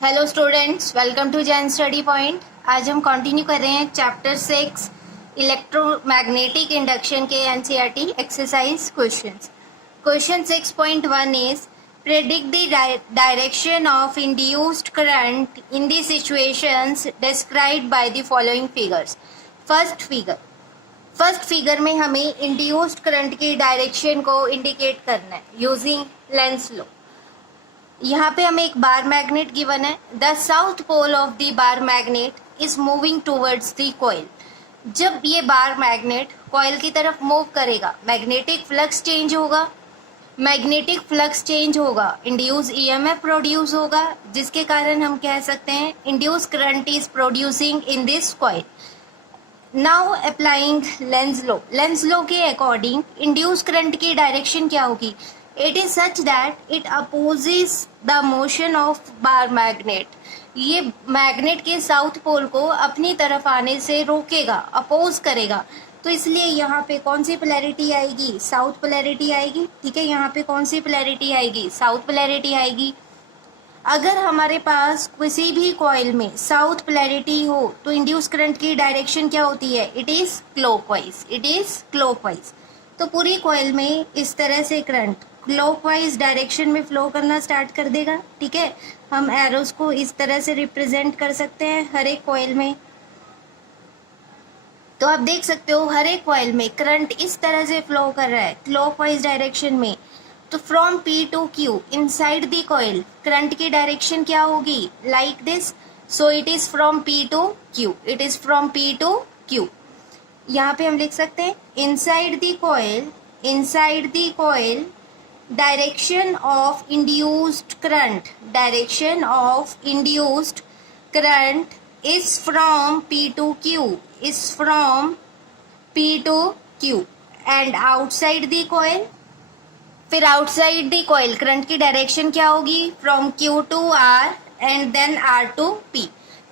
Hello students, welcome to Jain study point. आज हम continue कर रहे हैं चैप्टर 6 इलेक्ट्रोमैग्नेटिक इंडक्शन के NCERT exercise questions. Question 6.1 is predict the direction of induced current in the situations described by the following figures. First figure में हमें induced current की direction को इंडिकेट करना है यूजिंग लेंस लॉ। यहाँ पे हमें एक बार मैग्नेट गिवन है। The south pole of the bar magnet is moving towards the coil. जब ये बार मैग्नेट कॉइल की तरफ मूव करेगा मैग्नेटिक फ्लक्स चेंज होगा, इंड्यूस ईएमएफ प्रोड्यूस होगा, जिसके कारण हम कह सकते हैं induce current is producing in this coil. Now applying Lenz law के अकॉर्डिंग इंड्यूस करंट की डायरेक्शन क्या होगी? It is such that it opposes the motion of bar magnet. ये मैग्नेट के साउथ पोल को अपनी तरफ आने से रोकेगा, अपोज करेगा। तो इसलिए यहाँ पे कौन सी पोलैरिटी आएगी? साउथ पोलैरिटी आएगी। ठीक है, यहाँ पे कौन सी पोलैरिटी आएगी? साउथ पोलैरिटी आएगी। अगर हमारे पास किसी भी कॉइल में साउथ पोलैरिटी हो तो इंड्यूस करंट की डायरेक्शन क्या होती है? It is clockwise. तो पूरी कॉइल में इस तरह से करंट क्लॉकवाइज डायरेक्शन में फ्लो करना स्टार्ट कर देगा। ठीक है, हम एरोस को इस तरह से रिप्रेजेंट कर सकते हैं हर एक कॉइल में। तो आप देख सकते हो हर एक कॉइल में करंट इस तरह से फ्लो कर रहा है क्लॉकवाइज डायरेक्शन में। तो from P to Q inside the coil current की डायरेक्शन क्या होगी? Like this. So it is from P to Q। यहाँ पे हम लिख सकते हैं inside the coil direction of induced current is from P to Q and outside the coil, फिर आउटसाइड द कॉइल करंट की डायरेक्शन क्या होगी? From Q to R and then R to P।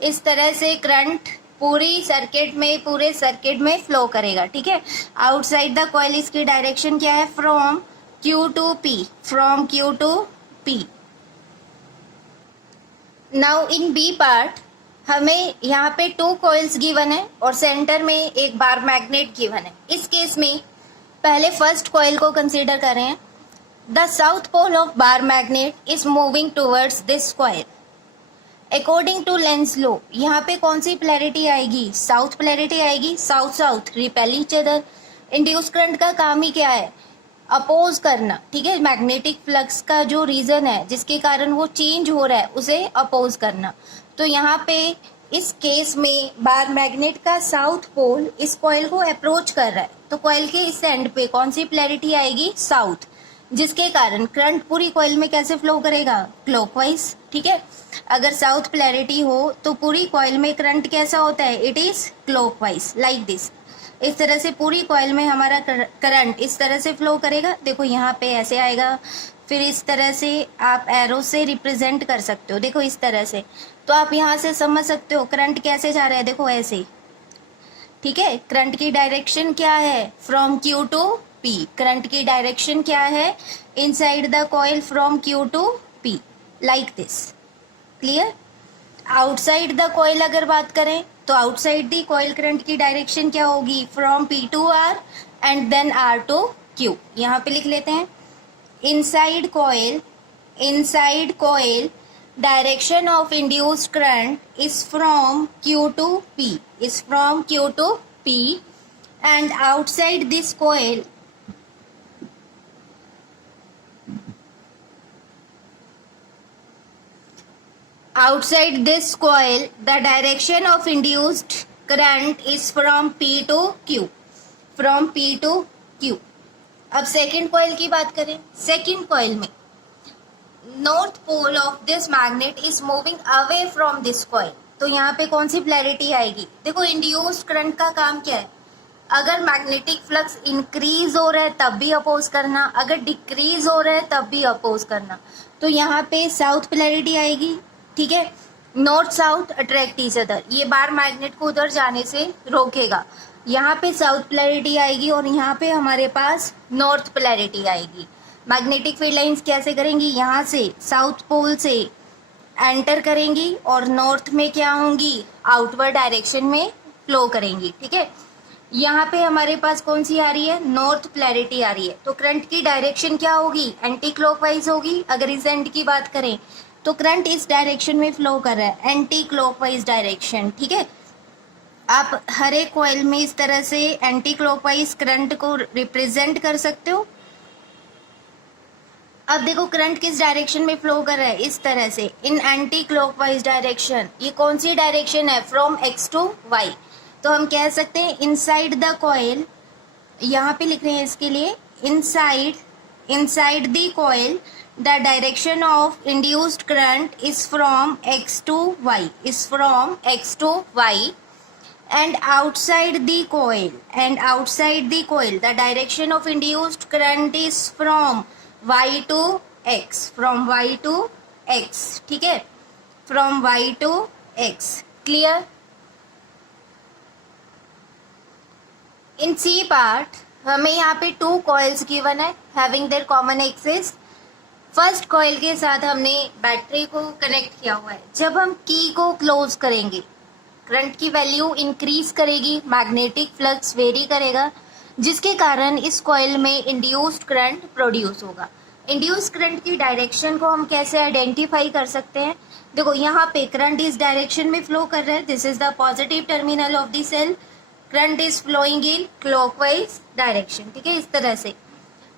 इस तरह से करंट पूरे circuit में flow करेगा। ठीक है, आउटसाइड द कॉइल इसकी डायरेक्शन क्या है? From Q to P। Now in B part हमें यहाँ पे 2 कॉइल्स गिवन है और सेंटर में एक बार मैग्नेट गिवन है। इस केस में पहले फर्स्ट कॉइल को कंसीडर करें। The south pole of bar magnet is moving towards this coil. According to Lenz law यहाँ पे कौन सी पोलैरिटी आएगी? साउथ पोलैरिटी आएगी। South repel each other. Induce current का काम ही क्या है? अपोज करना। ठीक है, मैग्नेटिक फ्लक्स का जो रीजन है जिसके कारण वो चेंज हो रहा है उसे अपोज करना। तो यहाँ पे इस केस में बार मैग्नेट का साउथ पोल इस कॉइल को अप्रोच कर रहा है। तो कॉइल के इस एंड पे कौन सी पोलैरिटी आएगी? साउथ, जिसके कारण करंट पूरी कॉइल में कैसे फ्लो करेगा? क्लॉकवाइज। ठीक है, अगर साउथ पोलैरिटी हो तो पूरी कॉइल में करंट कैसा होता है? It is clockwise, like this. इस तरह से पूरी कॉइल में हमारा करंट इस तरह से फ्लो करेगा। देखो यहाँ पे ऐसे आएगा, फिर इस तरह से आप एरो से रिप्रेजेंट कर सकते हो। देखो इस तरह से, तो आप यहाँ से समझ सकते हो करंट कैसे जा रहा है। देखो ऐसे। ठीक है, करंट की डायरेक्शन क्या है? From Q to P। Current की डायरेक्शन क्या है? Inside the coil from Q to P, like this. Clear? Outside the coil अगर बात करें तो आउटसाइड द कॉइल करंट की डायरेक्शन क्या होगी? From P to R and then R to Q। यहाँ पे लिख लेते हैं inside coil direction of induced current is from Q to P and outside this coil outside this coil the direction of induced current is from P to Q। अब second coil की बात करें। Second coil में north pole of this magnet is moving away from this coil. तो यहाँ पे कौन सी पोलैरिटी आएगी? देखो इंड्यूस्ड करंट का काम क्या है? अगर मैग्नेटिक फ्लक्स इंक्रीज हो रहा है तब भी अपोज करना, अगर डिक्रीज हो रहा है तब भी अपोज करना। तो यहाँ पे साउथ पोलैरिटी आएगी। ठीक है, north south attract each other, ये बार मैग्नेट को उधर जाने से रोकेगा। यहाँ पे साउथ पोलैरिटी आएगी और यहाँ पे हमारे पास नॉर्थ पोलैरिटी आएगी। मैग्नेटिक फील्ड लाइंस कैसे करेंगी? यहाँ से साउथ पोल से एंटर करेंगी और नॉर्थ में क्या होंगी, आउटवर्ड डायरेक्शन में फ्लो करेंगी। ठीक है, यहाँ पे हमारे पास कौन सी आ रही है, नॉर्थ पोलैरिटी आ रही है, तो करंट की डायरेक्शन क्या होगी, एंटी क्लॉकवाइज होगी। अगर इस एंड की बात करें तो करंट इस डायरेक्शन में फ्लो कर रहा है, एंटी क्लॉकवाइज डायरेक्शन। ठीक है, आप हर एक कॉइल में इस तरह से एंटी क्लॉकवाइज करंट को रिप्रेजेंट कर सकते हो। अब देखो करंट किस डायरेक्शन में फ्लो कर रहा है, इस तरह से, इन एंटी क्लॉकवाइज डायरेक्शन। ये कौन सी डायरेक्शन है, फ्रॉम एक्स टू वाई। तो हम कह सकते हैं इनसाइड द कॉइल, यहाँ पे लिख रहे हैं इसके लिए, inside the coil the direction of induced current is from X to Y, and outside the coil the direction of induced current is from y to x, ठीक है, from y to x, clear। in C part हमें यहाँ पे 2 coils given है having their common axis। First coil के साथ हमने battery को कनेक्ट किया हुआ है। जब हम की को क्लोज करेंगे करंट की वैल्यू इंक्रीज करेगी, मैग्नेटिक फ्लक्स वेरी करेगा, जिसके कारण इस कॉइल में इंड्यूस्ड करंट प्रोड्यूस होगा। इंड्यूस्ड करंट की डायरेक्शन को हम कैसे आइडेंटिफाई कर सकते हैं, देखो यहाँ पे करंट इस डायरेक्शन में फ्लो कर रहा है, this is the positive terminal of the cell, current is flowing in clockwise direction. ठीक है, इस तरह से।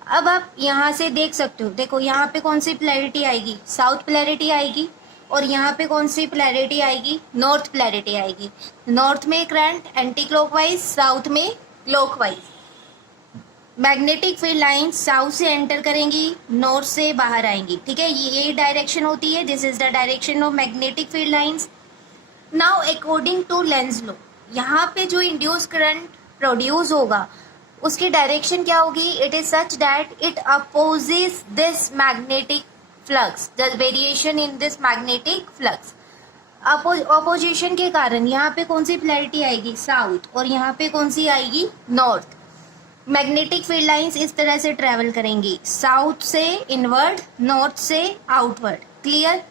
अब आप यहाँ से देख सकते हो, देखो यहाँ पे कौन सी पोलैरिटी आएगी, साउथ पोलैरिटी आएगी, और यहाँ पे कौन सी पोलैरिटी आएगी, नॉर्थ पोलैरिटी आएगी। नॉर्थ में करंट एंटी क्लॉकवाइज, साउथ में clockwise. Magnetic field line south से एंटर करेंगी, नॉर्थ से बाहर आएंगी। ठीक है, ये डायरेक्शन होती है, this is the direction of magnetic field lines. Now according to Lenz law, यहाँ पे जो इंड्यूस करंट प्रोड्यूस होगा उसकी डायरेक्शन क्या होगी, it is such that it opposes this magnetic flux, the variation in this magnetic flux. Opposition के कारण यहाँ पे कौन सी पोलैरिटी आएगी, साउथ, और यहाँ पे कौन सी आएगी, नॉर्थ। मैग्नेटिक फील्ड लाइंस इस तरह से ट्रेवल करेंगी, साउथ से इनवर्ड, नॉर्थ से आउटवर्ड। क्लियर।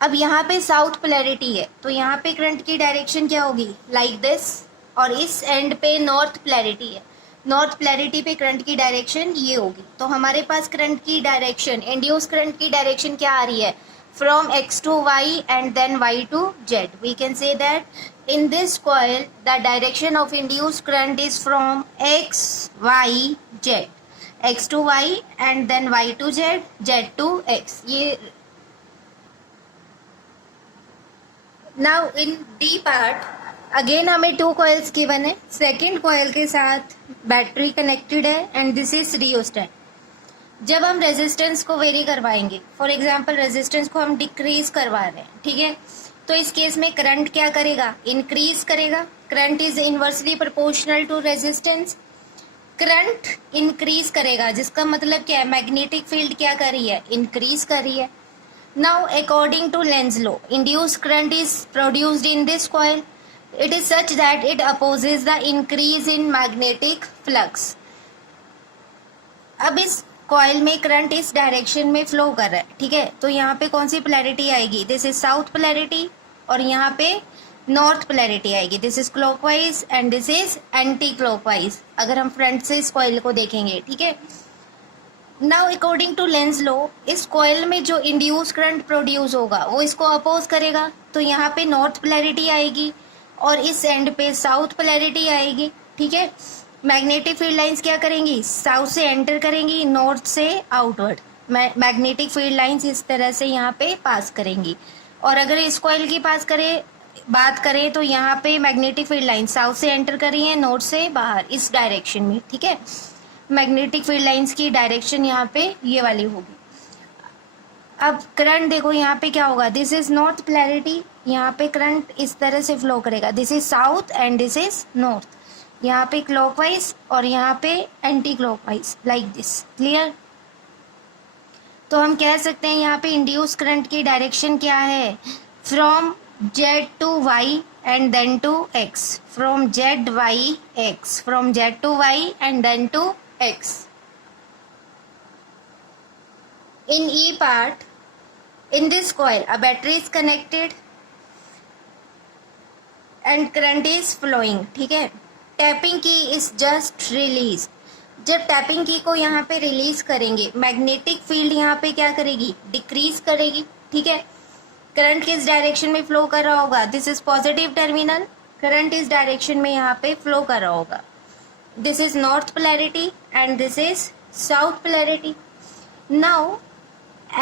अब यहाँ पे साउथ पोलैरिटी है, तो यहाँ पे करंट की डायरेक्शन क्या होगी, लाइक दिस, और इस एंड पे नॉर्थ पोलैरिटी है, नॉर्थ पोलैरिटी पे करंट की डायरेक्शन ये होगी। तो हमारे पास करंट की डायरेक्शन, इंड्यूस करंट की डायरेक्शन क्या आ रही है, from x to y and then y to z। We can say that in this coil the direction of induced current is from x, y, z, x to y and then y to z, z to x। ये now in D part again हमें 2 coils given है, second coil के साथ battery connected है and this is rheostat. जब हम resistance को very करवाएंगे, फॉर एग्जांपल रेजिस्टेंस को हम डिक्रीज करवा रहे हैं, ठीक है, तो इस केस में करंट क्या करेगा, इंक्रीज करेगा। Current is inversely proportional to resistance, current increase करेगा, जिसका मतलब क्या है, मैग्नेटिक फील्ड क्या कर रही है, इंक्रीज कर रही है। Now according to Lenz law, induced current is produced in this coil, it is such that it opposes the increase in magnetic flux। अब इस कॉइल में करंट इस डायरेक्शन में फ्लो कर रहा है, ठीक है, तो यहाँ पे कौन सी पोलैरिटी आएगी, दिस इज साउथ पोलैरिटी, और यहाँ पे नॉर्थ पोलैरिटी आएगी, this is clockwise and this is anti clockwise, अगर हम फ्रंट से इस कॉइल को देखेंगे। ठीक है, now according to Lenz law, इस कॉइल में जो इंड्यूस करंट प्रोड्यूस होगा वो इसको अपोज करेगा, तो यहाँ पे नॉर्थ पोलैरिटी आएगी और इस एंड पे साउथ पोलैरिटी आएगी। ठीक है, मैग्नेटिक फील्ड लाइंस क्या करेंगी, साउथ से एंटर करेंगी, नॉर्थ से आउटवर्ड। मैग्नेटिक फील्ड लाइंस इस तरह से यहाँ पे पास करेंगी। और अगर इस कॉइल की बात करें तो यहाँ पे मैग्नेटिक फील्ड लाइन साउथ से एंटर कर रही है, नॉर्थ से बाहर, इस डायरेक्शन में। ठीक है, मैग्नेटिक फील्ड लाइंस की डायरेक्शन यहाँ पे ये वाली होगी। अब करंट देखो यहाँ पे क्या होगा, दिस इज नॉर्थ पोलैरिटी, यहाँ पे करंट इस तरह से फ्लो करेगा, this is south and this is north, यहाँ पे क्लॉकवाइज और यहाँ पे anti clockwise, like this. Clear. तो हम कह सकते हैं यहाँ पे इंड्यूस करंट की डायरेक्शन क्या है, from z to y and then to x, from z to y and then to x। In E part, In this coil, a battery is connected and current is flowing. ठीक है, tapping की is just release. जब tapping की को यहाँ पे release करेंगे, magnetic field यहाँ पे क्या करेगी, डिक्रीज करेगी. ठीक है, करंट किस डायरेक्शन में फ्लो कर रहा होगा, this is positive terminal, current इस डायरेक्शन में यहाँ पे फ्लो कर रहा होगा. This is north polarity and this is south polarity. Now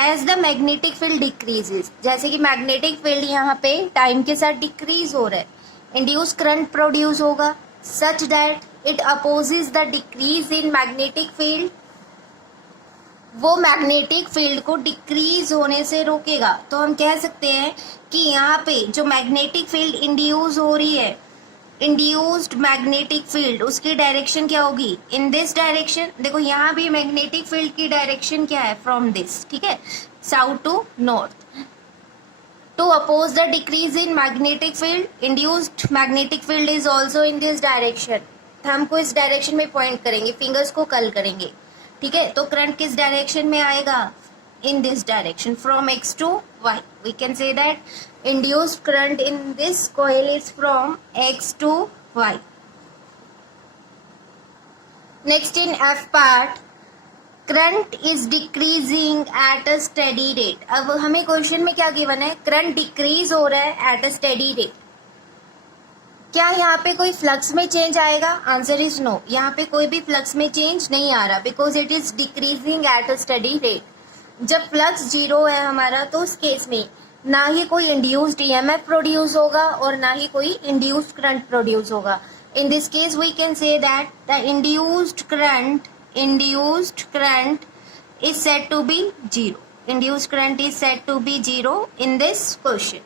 as the magnetic field decreases, जैसे कि मैग्नेटिक फील्ड यहाँ पे टाइम के साथ डिक्रीज हो रहा है, इंड्यूस करंट प्रोड्यूस होगा सच that it opposes the decrease in magnetic field. वो मैग्नेटिक फील्ड को डिक्रीज होने से रोकेगा. तो हम कह सकते हैं कि यहाँ पे जो मैग्नेटिक फील्ड इंड्यूस हो रही है, इंड्यूस्ड मैग्नेटिक फील्ड, उसकी डायरेक्शन क्या होगी, इन दिस डायरेक्शन. देखो यहाँ भी मैग्नेटिक फील्ड की डायरेक्शन क्या है, फ्रॉम दिस. ठीक है, south to north. To oppose the decrease in magnetic field, induced magnetic field is also in this direction. Thumb को इस डायरेक्शन में पॉइंट करेंगे, फिंगर्स को कर्ल करेंगे. ठीक है, तो करंट किस डायरेक्शन में आएगा, in this direction, from X to Y. We can say that induced current in this coil is from X to Y. Next in F part, current is decreasing at a steady rate. अब हमें question में क्या given है, current decrease हो रहा है eight a steady rate. क्या यहाँ पे कोई फ्लक्स में चेंज आएगा, आंसर इज नो. यहाँ पे कोई भी फ्लक्स में चेंज नहीं आ रहा, because it is decreasing at a steady rate. जब फ्लक्स जीरो है हमारा, तो उस केस में ना ही कोई इंड्यूस्ड ईएमएफ प्रोड्यूस होगा और ना ही कोई इंड्यूस्ड करंट प्रोड्यूस होगा. In this case we can say that the induced current is said to be zero. Induced current is said to be zero in this question.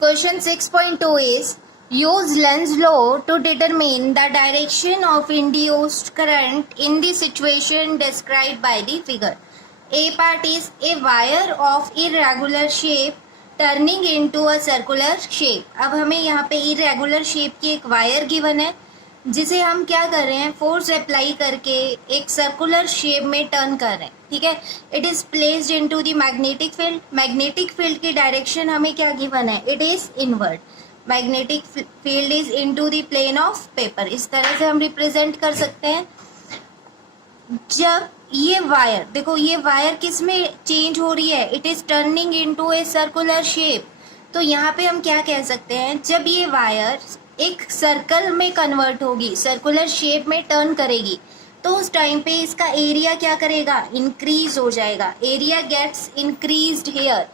Question 6.2 is use Lenz's law to determine the direction of induced current in the situation described by the figure. A part is a wire of irregular shape turning into a circular shape. अब हमें यहाँ पे irregular shape की एक wire given है, जिसे हम क्या कर रहे हैं, फोर्स अप्लाई करके एक सर्कुलर शेप में टर्न कर रहे हैं. ठीक है, it is placed into the magnetic field. Magnetic field की डायरेक्शन हमें क्या गिवन है, it is inward. Magnetic field is into the plane of paper. इस तरह से हम रिप्रेजेंट कर सकते हैं. जब ये वायर, देखो ये वायर किस में चेंज हो रही है, it is turning into a circular shape. तो यहाँ पे हम क्या कह सकते हैं, जब ये वायर एक सर्कल में कन्वर्ट होगी, सर्कुलर शेप में टर्न करेगी, तो उस टाइम पे इसका एरिया क्या करेगा, इंक्रीज हो जाएगा. Area gets increased here.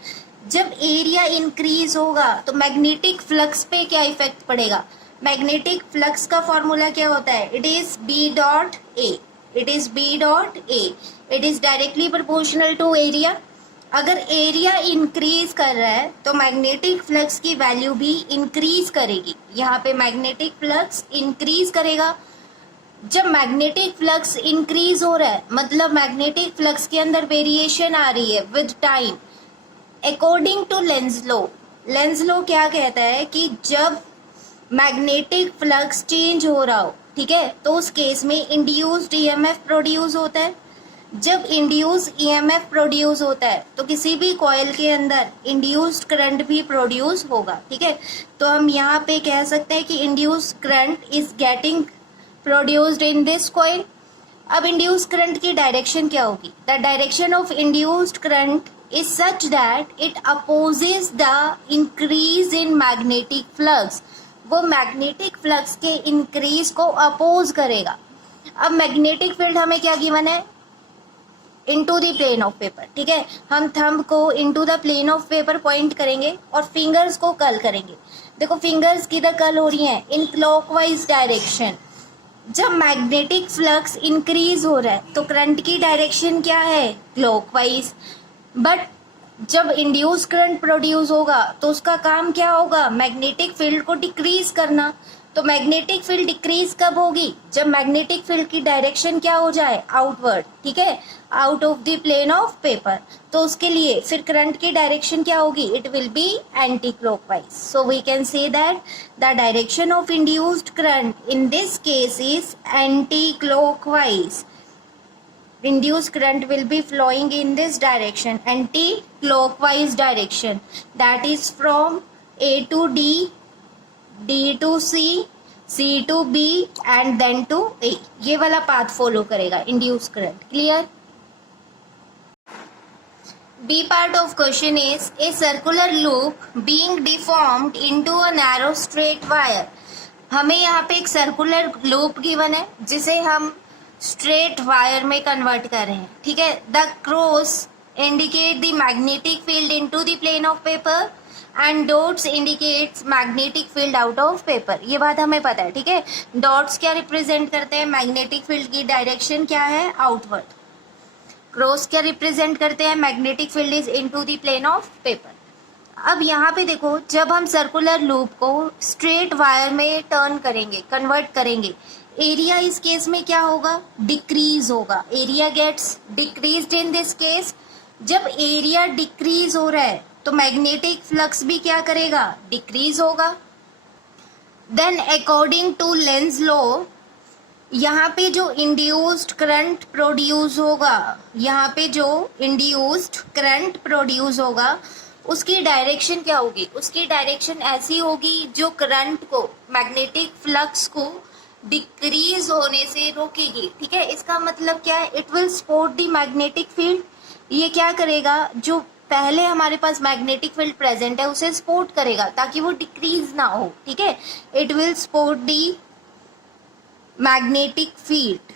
जब एरिया इंक्रीज होगा तो मैग्नेटिक फ्लक्स पे क्या इफेक्ट पड़ेगा. मैग्नेटिक फ्लक्स का फॉर्मूला क्या होता है, it is B dot A. It is B dot A. It is directly proportional to area. अगर एरिया इंक्रीज कर रहा है तो मैग्नेटिक फ्लक्स की वैल्यू भी इंक्रीज करेगी. यहाँ पे मैग्नेटिक फ्लक्स इंक्रीज करेगा. जब मैग्नेटिक फ्लक्स इंक्रीज हो रहा है, मतलब मैग्नेटिक फ्लक्स के अंदर वेरिएशन आ रही है with time, according to Lenz law. Lenz law क्या कहता है कि जब मैग्नेटिक फ्लक्स चेंज हो रहा हो, ठीक है, तो उस केस में इंड्यूस्ड ईएमएफ प्रोड्यूस होता है. जब इंड्यूस ईएमएफ प्रोड्यूस होता है तो किसी भी कॉइल के अंदर इंड्यूस्ड करंट भी प्रोड्यूस होगा. ठीक है, तो हम यहाँ पे कह सकते हैं कि induced current is getting produced in this coil. अब इंड्यूस्ड करंट की डायरेक्शन क्या होगी, the direction of induced current is such that it opposes the increase in magnetic flux. वो मैग्नेटिक फ्लक्स के इंक्रीज को अपोज करेगा. अब मैग्नेटिक फील्ड हमें क्या गिवन है, into the plane of paper. ठीक है, हम थंब को into the plane of paper point करेंगे और फिंगर्स को कर्ल करेंगे. देखो फिंगर्स किधर कर्ल हो रही हैं, इन क्लॉकवाइज डायरेक्शन. जब मैग्नेटिक फ्लक्स इंक्रीज हो रहा है तो करंट की डायरेक्शन क्या है, क्लॉकवाइज. बट जब इंड्यूस करंट प्रोड्यूस होगा तो उसका काम क्या होगा, मैग्नेटिक फील्ड को डिक्रीज करना. तो मैग्नेटिक फील्ड डिक्रीज कब होगी, जब मैग्नेटिक फील्ड की डायरेक्शन क्या हो जाए, आउटवर्ड. ठीक है, out of the plane of paper. तो उसके लिए फिर करंट की डायरेक्शन क्या होगी, it will be anti clockwise. So we can say that the direction of induced current in this case is anti clockwise. induced current will be flowing in this direction, anti-clockwise direction, that is from A to D, D to C, C to B and then to A. ये वाला path follow करेगा induced current. Clear? B part of question is a circular loop being deformed into a narrow straight wire. हमें यहाँ पे एक circular loop given है जिसे हम स्ट्रेट वायर में कन्वर्ट कर रहे हैं. ठीक है. The cross indicate the magnetic field into the plane of paper and dots indicates magnetic field out of paper. ये बात हमें पता है. ठीक है. डॉट्स क्या रिप्रेजेंट करते हैं? मैग्नेटिक फील्ड की डायरेक्शन क्या है? आउटवर्ड. क्रॉस क्या रिप्रेजेंट करते हैं? Magnetic field is into the plane of paper. अब यहाँ पे देखो, जब हम सर्कुलर लूप को स्ट्रेट वायर में टर्न करेंगे, कन्वर्ट करेंगे, एरिया इस केस में क्या होगा? डिक्रीज होगा. Area gets decreased in this case. जब एरिया डिक्रीज हो रहा है तो मैग्नेटिक फ्लक्स भी क्या करेगा? डिक्रीज होगा. Then according to Lenz law, यहाँ पे जो इंड्यूस्ड करंट प्रोड्यूस होगा, यहाँ पे जो इंड्यूस्ड करंट प्रोड्यूस होगा उसकी डायरेक्शन क्या होगी? उसकी डायरेक्शन ऐसी होगी जो करंट को, मैग्नेटिक फ्लक्स को डिक्रीज होने से रोकेगी. ठीक है. इसका मतलब क्या है? It will support the magnetic field. ये क्या करेगा? जो पहले हमारे पास मैग्नेटिक फील्ड प्रेजेंट है उसे सपोर्ट करेगा ताकि वो डिक्रीज ना हो. ठीक है. It will support the magnetic field.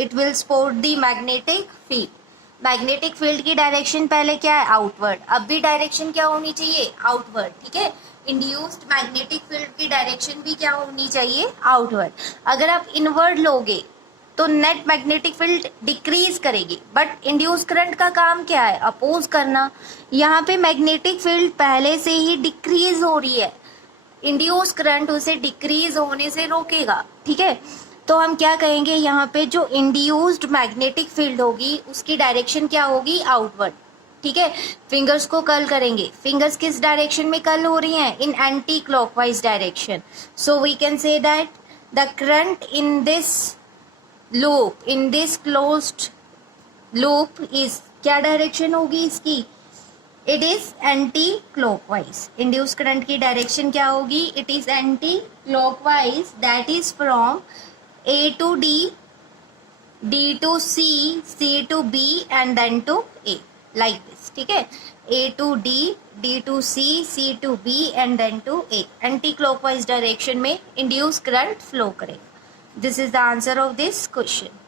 It will support the magnetic field. Magnetic field की डायरेक्शन पहले क्या है? आउटवर्ड. अब भी डायरेक्शन क्या होनी चाहिए? आउटवर्ड. ठीक है. इंड्यूस्ड मैग्नेटिक फील्ड की डायरेक्शन भी क्या होनी चाहिए? आउटवर्ड. अगर आप इनवर्ड लोगे तो नेट मैग्नेटिक फील्ड डिक्रीज करेगी, बट इंड्यूस करंट का काम क्या है? अपोज करना. यहाँ पे मैग्नेटिक फील्ड पहले से ही डिक्रीज हो रही है, इंड्यूस करंट उसे डिक्रीज होने से रोकेगा. ठीक है. तो हम क्या कहेंगे? यहाँ पे जो इंड्यूस्ड मैग्नेटिक फील्ड होगी उसकी डायरेक्शन क्या होगी? आउटवर्ड. ठीक है. फिंगर्स को कर्ल करेंगे. फिंगर्स किस डायरेक्शन में कर्ल हो रही हैं? In anti clockwise direction. So we can say that the current in this loop, in this closed loop is, क्या डायरेक्शन होगी इसकी? It is anti clockwise. Induce current की डायरेक्शन क्या होगी? It is anti clockwise. That is from A to D, D to C, C to B and then to A, like this. ठीक है. A to D, D to C, C to B and then to A. Anti-clockwise direction में induced current flow करेगा. This is the answer of this question.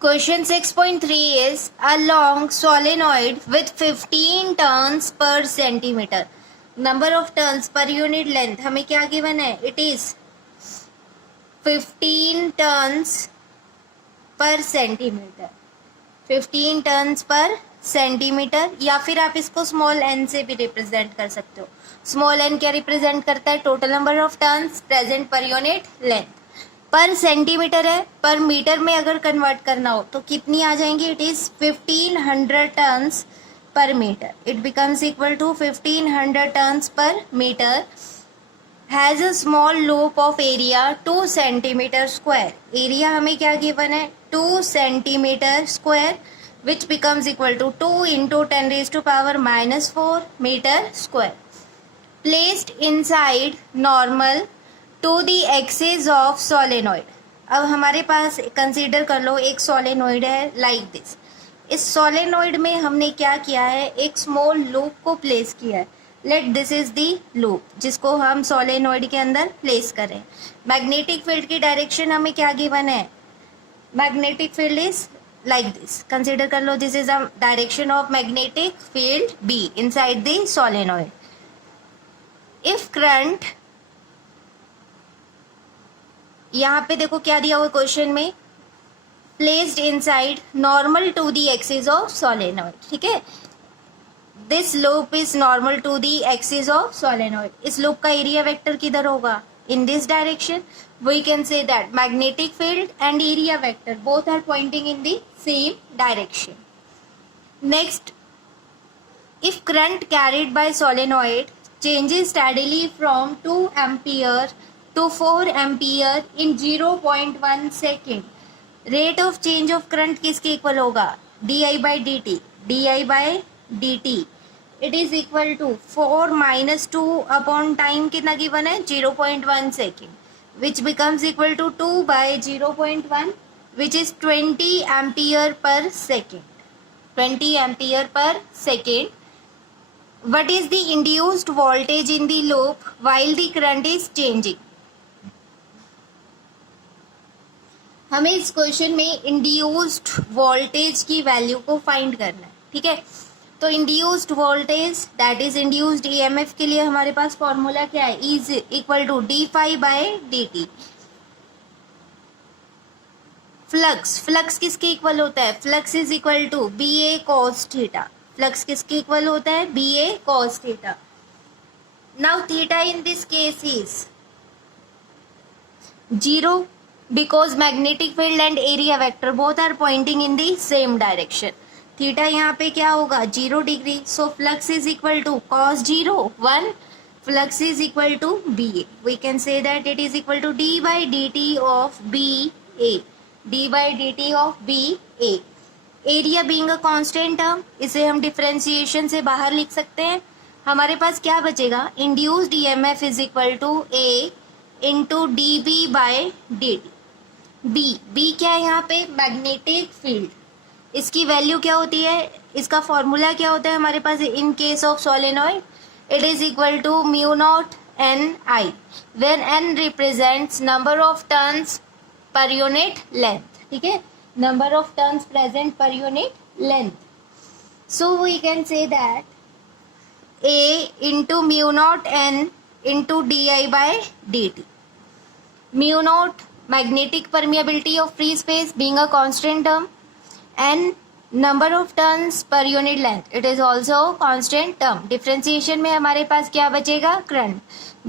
Question 6.3 is a long solenoid with 15 turns per centimeter. Number of turns per unit length हमें क्या given है? It is 15 turns per centimetre. 15 turns per centimetre, या फिर आप इसको small N से भी represent कर सकते हो. स्मॉल एन क्या रिप्रेजेंट करता है? Total number of turns present per unit length. पर सेंटीमीटर है, पर मीटर में अगर कन्वर्ट करना हो तो कितनी आ जाएंगी? It is 1500 turns per metre. It becomes equal to 1500 turns per metre. Has a small loop of area 2 centimetre square. Area हमें क्या गिवन है? 2 centimetre square, which becomes equal to 2 into 10⁻⁻⁴ metre square. Placed inside normal to the axis of solenoid. अब हमारे पास consider कर लो एक solenoid है like this. इस solenoid में हमने क्या किया है? एक स्मॉल लूप को प्लेस किया है. Let this is the loop जिसको हम सोलेनॉइड के अंदर प्लेस करें. मैग्नेटिक फील्ड की डायरेक्शन हमें क्या गिवन है? Magnetic field is like this. Consider कर लो this is a direction of magnetic field B inside the solenoid. If current, यहाँ पे देखो क्या दिया हुआ क्वेश्चन में, placed inside normal to the axis of solenoid. ठीक है. This loop is normal to the axis of solenoid. इस लूप का एरिया वेक्टर किधर होगा? In this direction. We can say that magnetic field and area vector both are pointing in the same direction. Next, if current carried by solenoid changes steadily from 2 ampere to 4 ampere in 0.1 second, rate of change of current किसके equal होगा, D I by D T, D I by D T it is equal to 4 minus 2 upon time कितना given है 0.1 second, which becomes equal to 2 by 0.1 which is 20 ampere per second, 20 ampere per second. What is the induced voltage in the loop while the current is changing? हमें इस question में induced voltage की value को find करना है. ठीक है, तो induced voltage that is induced EMF के लिए हमारे पास फॉर्मूला क्या है, is equal to D phi by D T. Flux किसके इक्वल होता है, flux is equal to B A cos theta. Flux किसके इक्वल होता है, B A cos theta. Now theta in this case is 0 because magnetic field and area vector both are pointing in the same direction. Theta यहाँ पे क्या होगा 0 degree. So flux is equal to cos 0 1, flux is equal to B A. We can say that it is equal to D by D T of B A, D by D T of B A. Area being a constant term, इसे हम differentiation से बाहर लिख सकते हैं. हमारे पास क्या बचेगा, induced EMF is equal to A into D B by D T. B क्या है यहाँ पे, मैग्नेटिक फील्ड. इसकी वैल्यू क्या होती है, इसका फॉर्मूला क्या होता है हमारे पास in case of solenoid, it is equal to mu naught N I when N represents number of turns per unit length. ठीक है, number of turns present per unit length. So we can say that A into mu naught n into di by dt. Mu naught magnetic permeability of free space being a constant term, and number of turns per unit length it is also constant term. Differentiation में हमारे पास क्या बचेगा, current,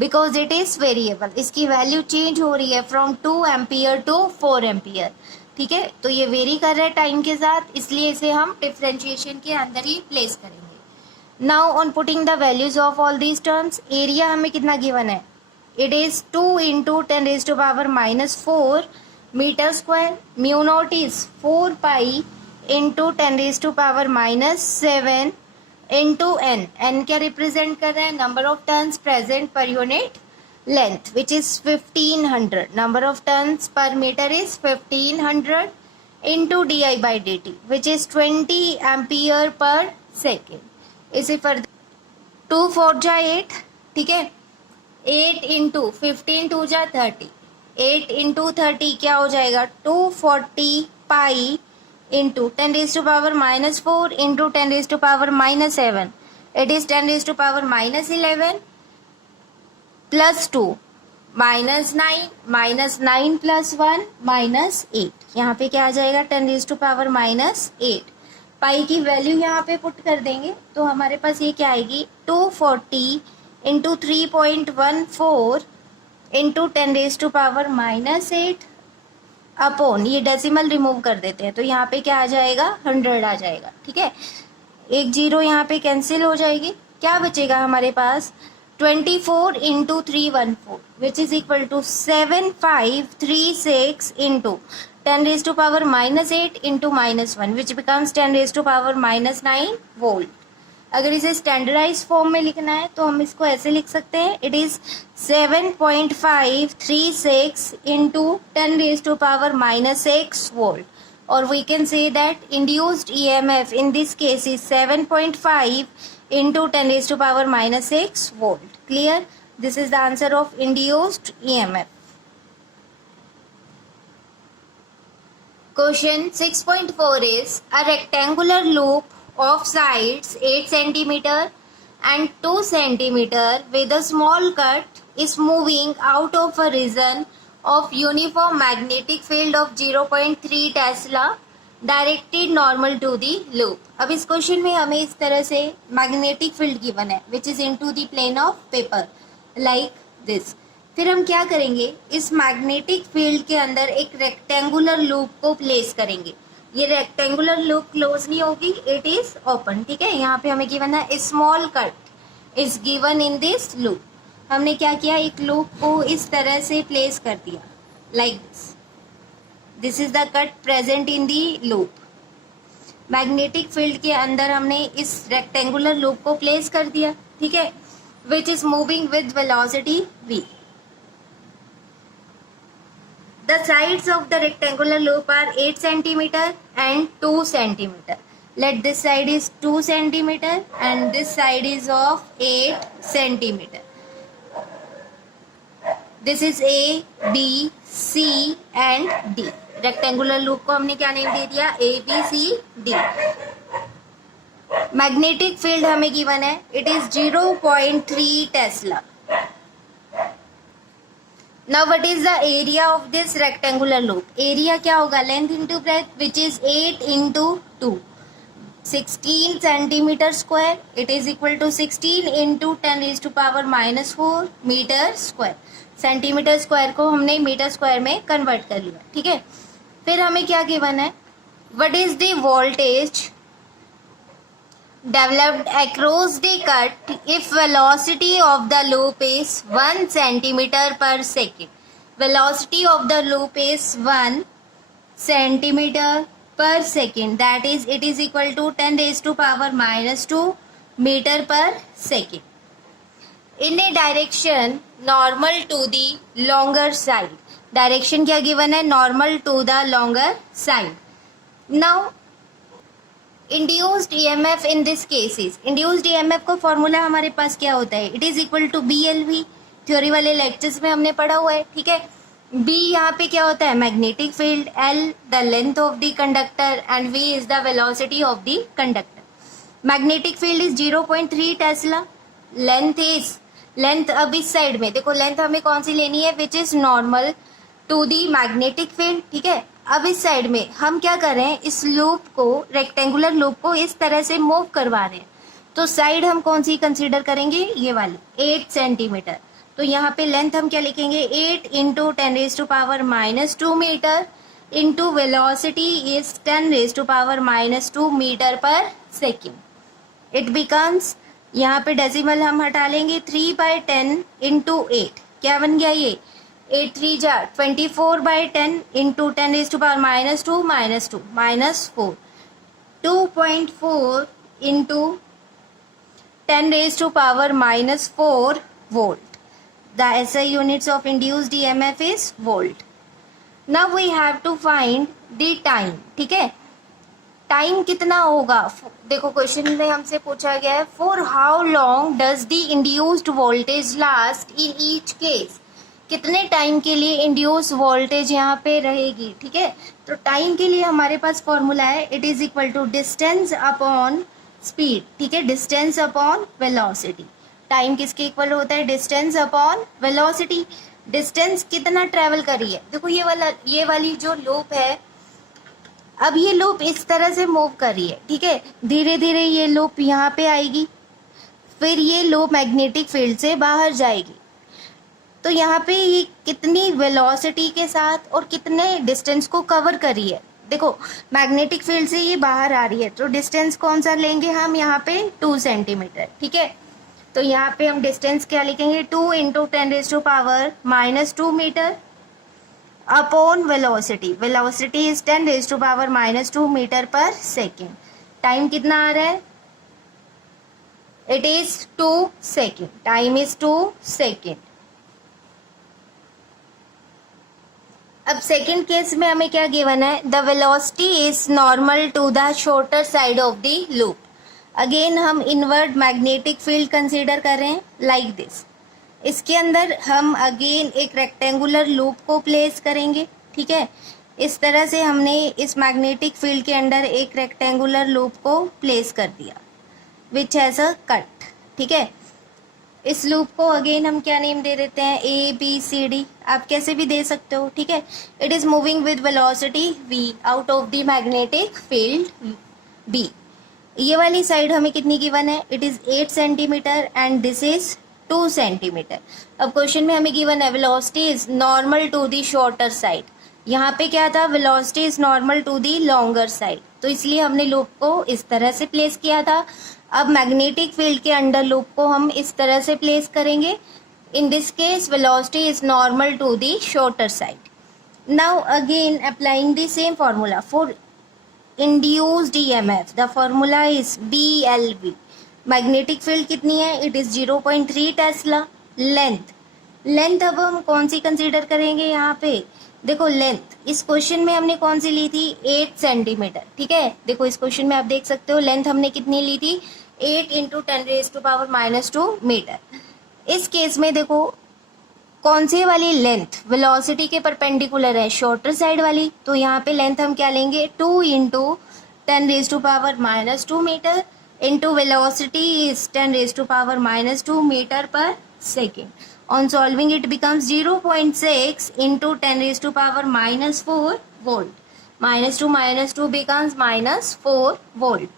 because it is variable. इसकी value change हो रही है from 2 ampere to 4 ampere. ठीक है, तो ये वेरी कर रहा है टाइम के साथ, इसलिए इसे हम डिफरेंशिएशन के अंदर ही प्लेस करेंगे. Now on putting the values of all these terms, area हमें कितना गिवन है, it is 2 into 10 raise to power minus 4 metre square. Mu naught is 4 pi into 10 raise to power minus 7 into N. N क्या represent कर रहा है, number of turns present per unit length which is 1500. number of turns per meter is 1500 into di by dt which is 20 ampere per second. इसे further 2 4 जा 8. ठीक है, 8 into 15 2 जा 30, 8 into 30 क्या हो जाएगा 240 pi into 10 raise to power minus 4 into 10 raise to power minus 7, it is 10 raise to power minus 11 plus 2 -9, -9 plus 1 -8. यहाँ पे क्या आ जाएगा 10 रेज टू पावर -8. पाई की वैल्यू यहाँ पे पुट कर देंगे तो हमारे पास ये क्या आएगी 240 into 3.14 into 10 raise to power -8 upon, ये डेसिमल रिमूव कर देते हैं तो यहाँ पे क्या आ जाएगा 100 आ जाएगा. ठीक है, एक जीरो यहाँ पे कैंसिल हो जाएगी, क्या बचेगा हमारे पास 24 into 314 which is equal to 7536 into 10 raise to power -8 into -1 which becomes 10 raise to power -9 volt. अगर इसे स्टैंडर्डाइज फॉर्म में लिखना है तो हम इसको ऐसे लिख सकते हैं, it is 7.536 into 10 raise to power -6 volt. और we can say that induced EMF in this case is 7.5 into 10 raised to power -6 volt. Clear? This is the answer of induced EMF. Question 6.4 is a rectangular loop of sides 8 cm and 2 cm with a small cut is moving out of a region of uniform magnetic field of 0.3 Tesla directed normal to the loop. अब इस question में हमें इस तरह से magnetic field given है which is into the plane of paper like this. फिर हम क्या करेंगे, इस मैग्नेटिक फील्ड के अंदर एक रेक्टेंगुलर लूप को प्लेस करेंगे. ये रेक्टेंगुलर लूप क्लोज नहीं होगी, इट इज ओपन. ठीक है, यहाँ पे हमें गिवन है small cut is given in this loop. हमने क्या किया, एक लूप को इस तरह से प्लेस कर दिया like this. This is the cut present in the loop. Magnetic field के अंदर हमने इस रेक्टेंगुलर लूप को प्लेस कर दिया, ठीक है, which is moving with velocity v। The sides of the rectangular loop are 8 centimeter and 2 centimeter. Let this side is 2 centimeter and this side is of 8 centimeter. This is A, B, C and D. Rectangular loop को हमने क्या name दे दिया? A, B, C, D. Magnetic field हमें given है, it is 0.3 Tesla. Now what is the area of this rectangular loop? Area क्या होगा? Length into breadth, which is 8 into 2, 16 centimeter square. It is equal to 16 into 10 raised to power minus 4 meter square. Centimetre square को हमने metre square में convert कर लिया, ठीक है। फिर हमें क्या गिवन है? What is the voltage developed across the cut if velocity of the loop is 1 centimeter per second? Velocity of the loop is 1 centimeter per second, that is it is equal to 10 raised to power minus 2 meter per second. In a direction normal to the longer side. Direction क्या given है? Normal to the longer side. Now induced EMF in this cases, induced EMF का formula हमारे पास क्या होता है? It is equal to BLV। Theory वाले lectures में हमने पढ़ा हुआ है, ठीक है। B यहाँ पे क्या होता है? Magnetic field, L the length of the conductor and V is the velocity of the conductor. Magnetic field is 0.3 Tesla. Length अब इस साइड में देखो, लेंथ हमें कौन सी लेनी है? Which is normal to the magnetic field, ठीक है। अब इस साइड में हम क्या कर रहे हैं? इस लूप को, रेक्टेंगुलर लूप को इस तरह से मूव करवा रहे हैं, तो साइड हम कौन सी कंसीडर करेंगे? ये वाली 8 सेंटीमीटर। तो यहाँ पे लेंथ हम क्या लिखेंगे? 8 into 10 raise to power minus 2 metre into velocity is 10 raise to power minus 2 metre per second. It becomes, यहाँ पे डेसिमल हम हटा लेंगे, 3/10 इंटू 8, क्या बन गया ये? 8 3 जा 24/10 into 10 raise to power minus 2 minus 4, 2.4 into 10 raised to power minus 4 volt. The SI units of induced EMF is volt. Now we have to find the time, ठीक है। टाइम कितना होगा? देखो क्वेश्चन में हमसे पूछा गया है, for how long does the induced voltage last in each case? कितने टाइम के लिए इंड्यूस वोल्टेज यहाँ पे रहेगी, ठीक है। तो टाइम के लिए हमारे पास फॉर्मूला है, it is equal to distance upon speed, ठीक है, डिस्टेंस अपॉन वेलोसिटी। टाइम किसके इक्वल होता है? Distance upon velocity. डिस्टेंस कितना ट्रेवल करी है? देखो ये वाली जो लूप है, अब ये लूप इस तरह से मूव कर रही है, ठीक है। धीरे धीरे ये लूप यहाँ पे आएगी, फिर ये लूप मैग्नेटिक फील्ड से बाहर जाएगी। तो यहाँ पे ये कितनी वेलोसिटी के साथ और कितने डिस्टेंस को कवर कर रही है? देखो मैग्नेटिक फील्ड से ये बाहर आ रही है, तो डिस्टेंस कौन सा लेंगे हम? यहाँ पे 2 सेंटीमीटर, ठीक है। तो यहाँ पे हम डिस्टेंस क्या लिखेंगे? 2 into 10 raise to power minus 2 metre upon velocity. Velocity is 10 raise to power minus 2 metre per second. Time कितना आ रहा है? It is 2 second. Time is 2 second. अब सेकेंड केस में हमें क्या गिवन है? The velocity is normal to the shorter side of the loop. Again हम इनवर्ट मैग्नेटिक फील्ड कंसीडर कर रहे हैं लाइक दिस। इसके अंदर हम अगेन एक रेक्टेंगुलर लूप को प्लेस करेंगे, ठीक है। इस तरह से हमने इस मैग्नेटिक फील्ड के अंदर एक रेक्टेंगुलर लूप को प्लेस कर दिया विच हैज अ कट, ठीक है। इस लूप को अगेन हम क्या नेम दे देते हैं? ABCD, आप कैसे भी दे सकते हो, ठीक है। It is moving with velocity v out of the magnetic field B। ये वाली साइड हमें कितनी गिवन है? It is 8 centimetre and this is 2 centimetre. अब क्वेश्चन में हमें गिवन है velocity is normal to the shorter side. यहाँ पे क्या था? Velocity is normal to the longer side, तो इसलिए हमने लूप को इस तरह से प्लेस किया था। अब मैग्नेटिक फील्ड के अंडर लूप को हम इस तरह से प्लेस करेंगे। In this case velocity is normal to the shorter side. Now again applying the same formula for induced EMF, the formula is BLV. Magnetic field कितनी है? It is 0.3 Tesla. लेंथ अब हम कौन सी कंसीडर करेंगे यहाँ पे? देखो लेंथ इस क्वेश्चन में हमने कौन सी ली थी? 8 सेंटीमीटर. ठीक है, देखो इस क्वेश्चन में आप देख सकते हो लेंथ हमने कितनी ली थी? 8 इंटू 10⁻⁻2 मीटर. इस केस में देखो कौन सी वाली लेंथ वेलोसिटी के परपेंडिकुलर है? शॉर्टर साइड वाली. तो यहाँ पे लेंथ हम क्या लेंगे? 2 into 10⁻⁻2 metre into velocity is 10⁻⁻2 metre per second. On solving it becomes 0.6 into 10⁻⁻4 volt. -2 becomes -4 volt.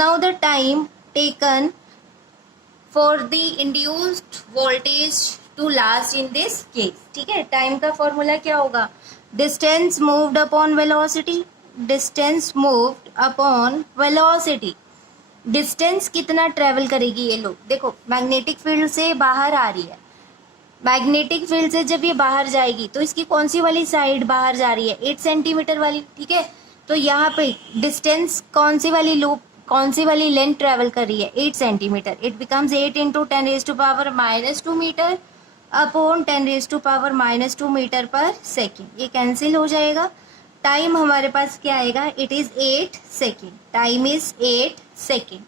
Now the time taken for the induced voltage to last in this case. ठीक है, time का formula क्या होगा? Distance moved upon velocity. Distance moved upon velocity. Distance कितना travel करेगी ये लोग? देखो मैग्नेटिक फील्ड से बाहर आ रही है. मैग्नेटिक फील्ड से जब ये बाहर जाएगी तो इसकी कौन सी वाली साइड बाहर जा रही है? 8 सेंटीमीटर वाली. ठीक है, तो यहाँ पे डिस्टेंस कौन सी वाली लूप कौन सी वाली लेंथ ट्रेवल कर रही है? 8 centimetre. It becomes 8 into 10⁻⁻2 metre upon 10⁻⁻2 metre per second. ये कैंसिल हो जाएगा. टाइम हमारे पास क्या आएगा? It is 8 second. Time is 8 second.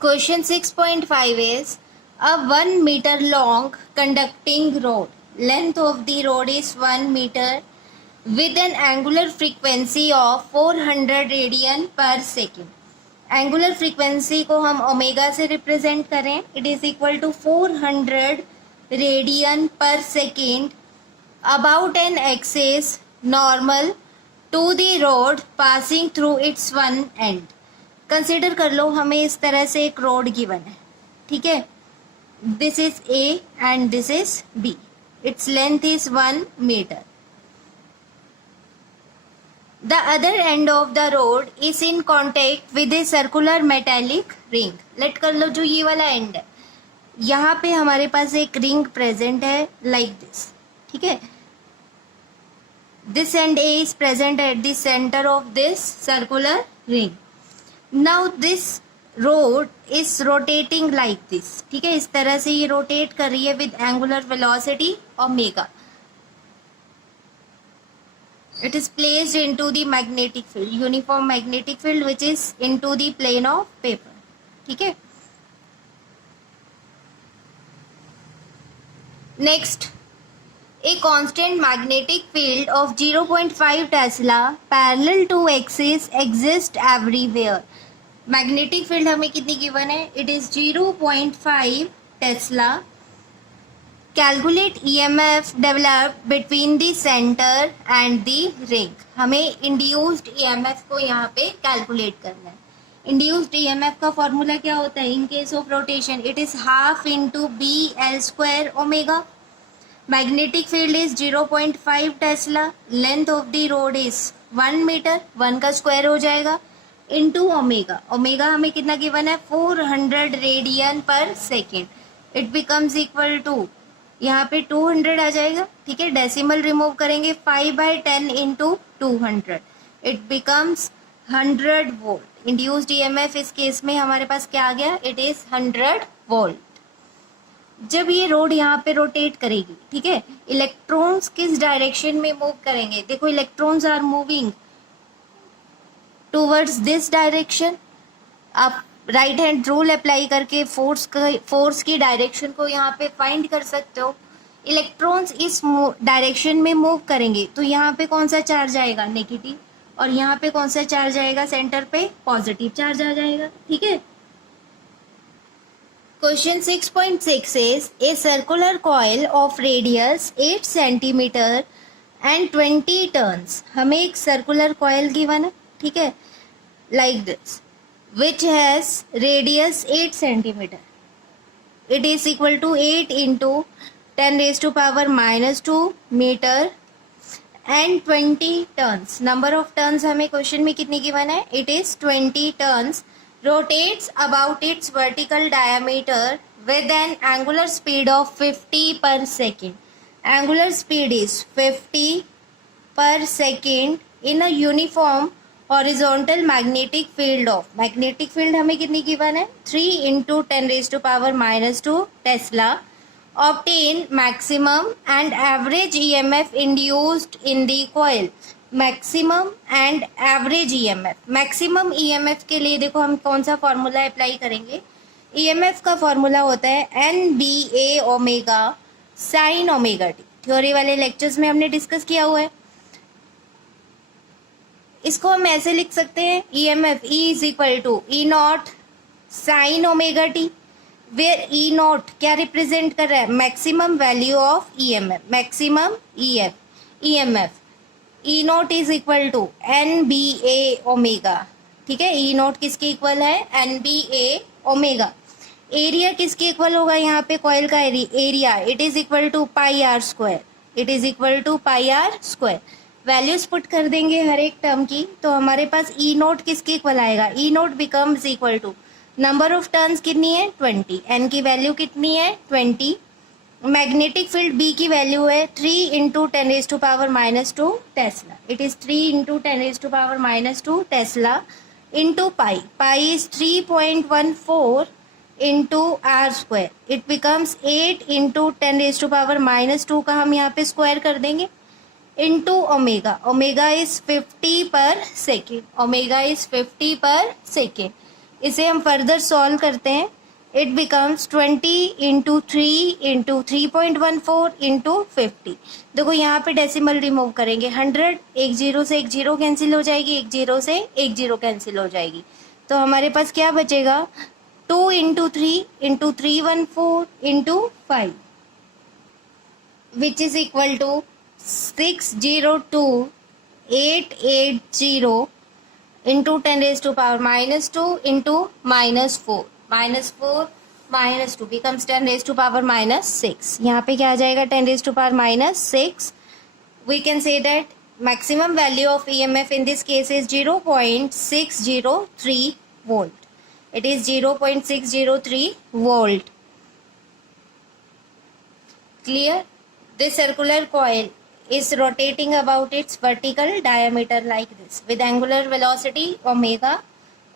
Question 6.5 is a 1 meter long conducting road. Length of the road is 1 meter with an angular frequency of 400 radian per second. Angular frequency को हम omega से represent करें. It is equal to 400 radian per second about an axis normal to the road passing through its one end. Consider कर लो हमें इस तरह से एक रोड गिवन है. ठीक है, this is A and this is B. Its length is 1 meter. The other end of the road is in contact with a circular metallic ring. Let कर लो जो ये वाला एंड है, यहाँ पे हमारे पास एक रिंग प्रेजेंट है like this. ठीक है, this end A is present at the center of this circular ring. Now this road is rotating like this. ठीक है, इस तरह से ये रोटेट कर रही है with angular velocity omega. It is placed into the magnetic field, uniform magnetic field which is into the plane of paper. ठीक है, next a constant magnetic field of 0.5 Tesla parallel to axis exists everywhere. Magnetic field हमें कितनी given है? It is 0.5 Tesla. Calculate EMF develop between the centre and the ring. हमें induced EMF को यहाँ पे calculate करना है. इंड्यूस्ड ईएमएफ का फॉर्मूला क्या होता है? In case of rotation it is half into BL² omega. Magnetic field is 0.5 tesla. Length of the rod is 1 metre. 1 का स्क्वायर हो जाएगा इंटू ओमेगा. ओमेगा हमें कितना गिवन है? 400 radian per second. It becomes equal to, यहाँ पे 200 आ जाएगा. ठीक है, डेसिमल रिमूव करेंगे. 5/10 into 200. It becomes 100 volt. Induced EMF इस केस में हमारे पास क्या आ गया? It is 100 volt. जब ये रोड यहाँ पे रोटेट करेगी, ठीक है, इलेक्ट्रॉन्स किस डायरेक्शन में मूव करेंगे? देखो electrons are moving towards this direction. आप राइट हैंड रूल अप्लाई करके फोर्स की डायरेक्शन को यहाँ पे फाइंड कर सकते हो. इलेक्ट्रॉन्स इस डायरेक्शन में मूव करेंगे तो यहाँ पे कौन सा चार्ज आएगा? नेगेटिव. और यहाँ पे कौन सा चार्ज आएगा? सेंटर पे पॉजिटिव चार्ज आ जाएगा. ठीक है, question 6.6 is a circular coil of radius 8 centimetre and 20 turns. हमें एक सर्कुलर कॉइल गिवन है. ठीक है, like this, which has radius 8 centimeter. It is equal to 8 into 10⁻⁻2 meter and 20 turns. Number of turns हमें question में कितनी given है? It is 20 turns. Rotates about its vertical diameter with an angular speed of 50 per second. Angular speed is 50 per second in a uniform horizontal magnetic field of, magnetic field हमें कितनी given है 3 into 10 raised to power minus 2 Tesla. Obtain maximum and average EMF induced in the coil. Maximum and average EMF. Maximum EMF के लिए देखो हम कौन सा formula apply करेंगे. ईएमएफ का फॉर्मूला होता है NBA omega sine omega T. Theory वाले लेक्चर्स में हमने डिस्कस किया हुआ है. इसको हम ऐसे लिख सकते हैं EMF E is equal to E naught sine omega T, where E naught क्या रिप्रेजेंट कर रहा है, maximum value of EMF, maximum EMF. E naught is equal to NBA omega. ठीक है, ई नॉट किसके इक्वल है, NBA ओमेगा. एरिया किसके equal होगा यहाँ पे, कॉइल का area, it is equal to pi R square, it is equal to pi R square. Values put कर देंगे हर एक टर्म की, तो हमारे पास ई नोट किसके इक्वल आएगा, E naught becomes equal to number of turns कितनी है 20, एन की वैल्यू कितनी है 20. मैग्नेटिक फील्ड बी की वैल्यू है 3 into 10 raise to power minus 2 tesla. It is 3 into 10 raise to power minus 2 tesla into pi. Pi is 3.14 into R square. It becomes 8 into 10 raise to power minus 2 का हम यहाँ पे square कर देंगे into omega. Omega is 50 पर second, omega is 50 पर second. इसे हम फर्दर सॉल्व करते हैं. It becomes 20 into 3 into 3.14 into 50. देखो यहाँ पे डेसिमल रिमूव करेंगे, 100 एक जीरो से एक जीरो कैंसिल हो जाएगी, एक जीरो से एक जीरो कैंसिल हो जाएगी. तो हमारे पास क्या बचेगा 2 into 3 into 314 into 5 which is equal to 602,880 into 10 raised to power minus 2 into minus 4. Minus 4 minus 2 becomes 10 raised to power minus 6. यहाँ पे क्या आ जाएगा 10 raised to power minus 6. We can say that maximum value of EMF in this case is 0.603 volt. It is 0.603 volt. Clear? This circular coil is rotating about its vertical diameter like this with angular velocity omega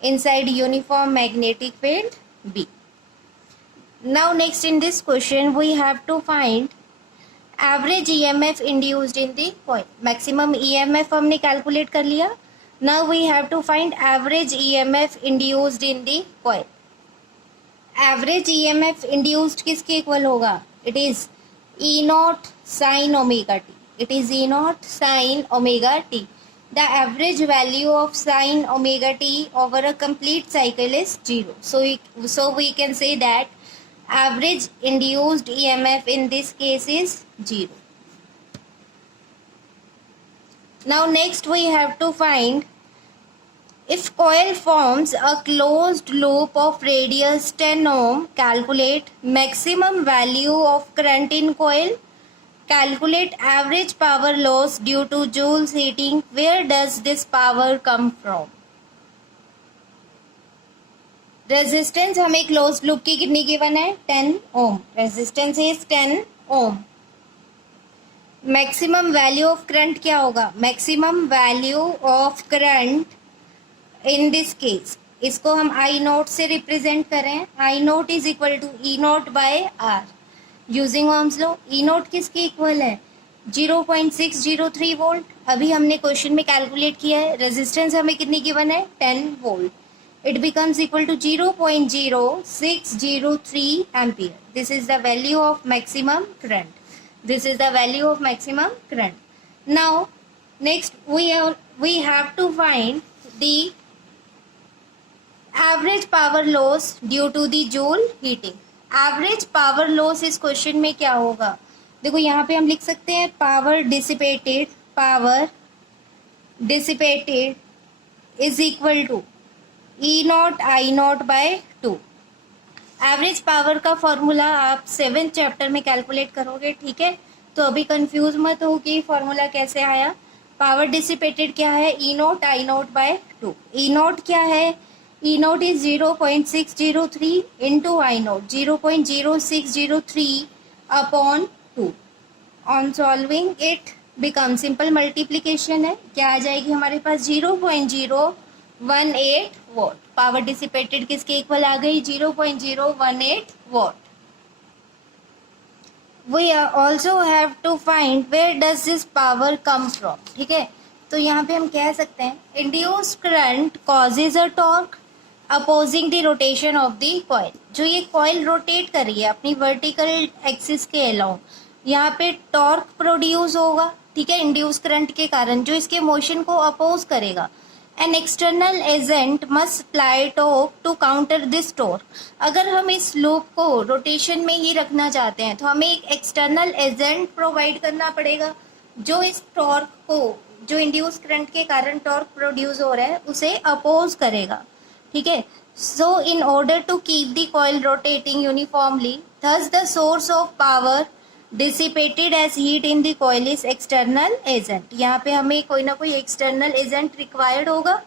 inside uniform magnetic field B. Now next in this question we have to find average EMF induced in the coil. Maximum EMF हमने calculate कर लिया. Now we have to find average EMF induced in the coil. Average EMF induced किसके equal होगा, it is E naught sin omega t. It is E naught sin omega t. The average value of sin omega t over a complete cycle is 0. So we can say that average induced EMF in this case is 0. Now next we have to find if coil forms a closed loop of radius 10 ohm, calculate maximum value of current in coil. Calculate average power loss due to Joule's heating. Where does this power come from? Resistance हमें closed loop की कितनी given है 10 ohm. Resistance is 10 ohm. Maximum value of current क्या होगा, maximum value of current in this case इसको हम I naught से represent करें. I naught is equal to E naught by R. Using Ohm's law E naught किसके equal है 0.603 volt. अभी हमने क्वेश्चन में कैलकुलेट किया है. रेजिस्टेंस हमें कितनी गिवन है 10 volt. It becomes equal to 0.0603 ampere. This is the value of maximum current. This is the value of maximum current. Now next we have to find the average power loss due to the Joule heating. Average power loss इस question में क्या होगा, देखो यहाँ पे हम लिख सकते हैं power dissipated is equal to E naught I naught by 2. Average power का फॉर्मूला आप 7th चैप्टर में कैलकुलेट करोगे. ठीक है, तो अभी कंफ्यूज मत हो कि फॉर्मूला कैसे आया. पावर डिसिपेटेड क्या है E naught I naught by 2. E naught क्या है, E naught is 0.603 into I naught 0.0603 upon 2. On solving it become simple multiplication है, क्या आ जाएगी हमारे पास 0.018 वॉट। पावर डिसिपेटेड किसके इक्वल आ गई 0.018 watt. We also have to find where does this power come from. ठीक है, तो यहाँ पे हम कह सकते हैं induced current causes a torque opposing the rotation of the coil. जो ये कॉइल रोटेट कर रही है अपनी वर्टिकल एक्सिस के अलाउंग, यहाँ पे टॉर्क प्रोड्यूस होगा, ठीक है, इंड्यूस करंट के कारण, जो इसके मोशन को अपोज करेगा। An external agent must apply torque to counter this torque. अगर हम इस लूप को रोटेशन में ही रखना चाहते हैं तो हमें एक एक्सटर्नल एजेंट प्रोवाइड करना पड़ेगा जो इस टॉर्क को, जो इंड्यूस करंट के कारण टॉर्क प्रोड्यूस हो रहा है, उसे अपोज करेगा। ठीक है, so in order to keep the coil rotating uniformly, thus the source of power dissipated as heat in the coil is external agent। यहाँ पे हमें कोई ना कोई external agent required होगा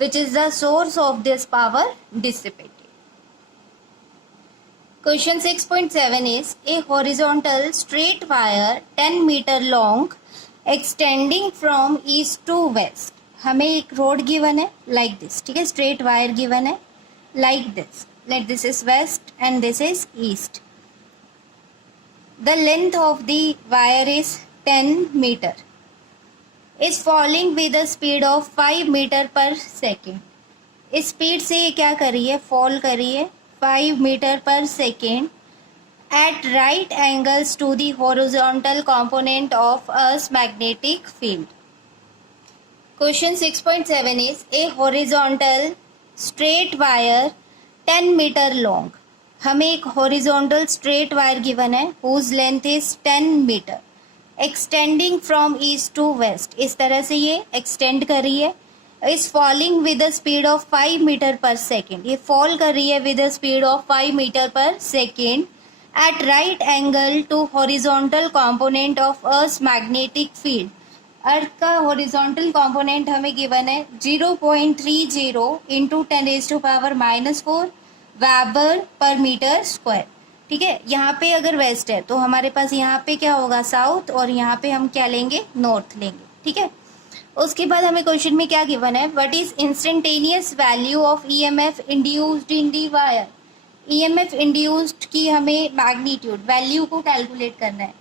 which is the source of this power dissipated। Question 6.7 is a horizontal straight wire 10 meter long extending from east to west। हमें एक road given है like this, ठीक है, straight wire गिवन है like this, let this is west and this is east। The length of the wire is 10 meter, is falling with a speed of 5 meter per second। इस speed से ये क्या कर रही है, फॉल कर रही है 5 meter per second at right angles to the horizontal component of Earth's magnetic field। Question 6.7 is a horizontal straight wire 10 meter long। हमें एक हॉरिजॉन्टल स्ट्रेट वायर गिवन है whose length is 10 meter extending from east to west. इस तरह से ये extend कर रही है, is falling with the speed of 5 meter per second. ये फॉल कर रही है with the speed of 5 meter per second at right angle to horizontal component of earth magnetic field. Earth का हॉरिजॉन्टल कॉम्पोनेंट हमें given है 0.30 into 10⁻⁻⁴ weber per metre square. ठीक है, यहाँ पे अगर वेस्ट है तो हमारे पास यहाँ पे क्या होगा साउथ, और यहाँ पे हम क्या लेंगे नॉर्थ लेंगे। ठीक है, उसके बाद हमें क्वेश्चन में क्या गिवन है, what is instantaneous value of EMF induced in the wire. EMF induced की हमें मैग्नीट्यूड वैल्यू को कैलकुलेट करना है